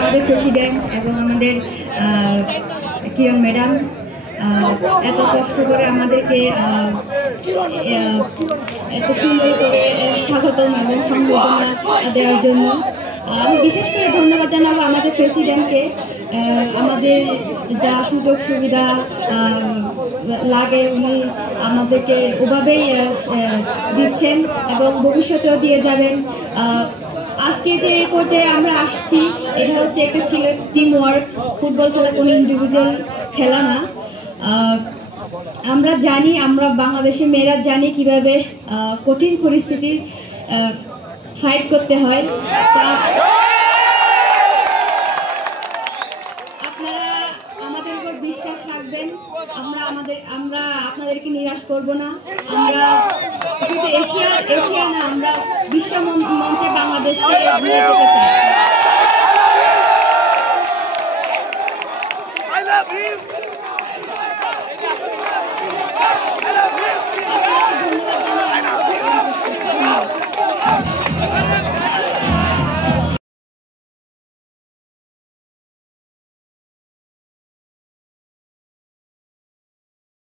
আমাদের প্রেসিডেন্ট এবং আমাদের কিরণ ম্যাডাম এত কষ্ট করে আমাদেরকে এত সুন্দর করে স্বাগতম এবং সম্বর্ধনা দেওয়ার জন্য আমি বিশেষ করে ধন্যবাদ জানাবো আমাদের প্রেসিডেন্টকে। আমাদের যা সুযোগ সুবিধা লাগে উনি আমাদেরকে ওভাবেই দিচ্ছেন এবং ভবিষ্যতেও দিয়ে যাবেন। আজকে যে পর্যায়ে আমরা আসছি এটা হচ্ছে একটা ছিল টিম ওয়ার্ক। ফুটবল খেলা কোনো ইন্ডিভিজুয়াল খেলা না। আমরা জানি, আমরা বাংলাদেশের মেয়েরা জানি কিভাবে কঠিন পরিস্থিতি ফাইট করতে হয়। আপনারা আমাদের উপর বিশ্বাস রাখবেন, আমরা আপনাদেরকে নিরাশ করব না। আমরা শুধু এশিয়া না, আমরা বিশ্ব মঞ্চে বাংলাদেশকে নিয়ে যেতে চাই।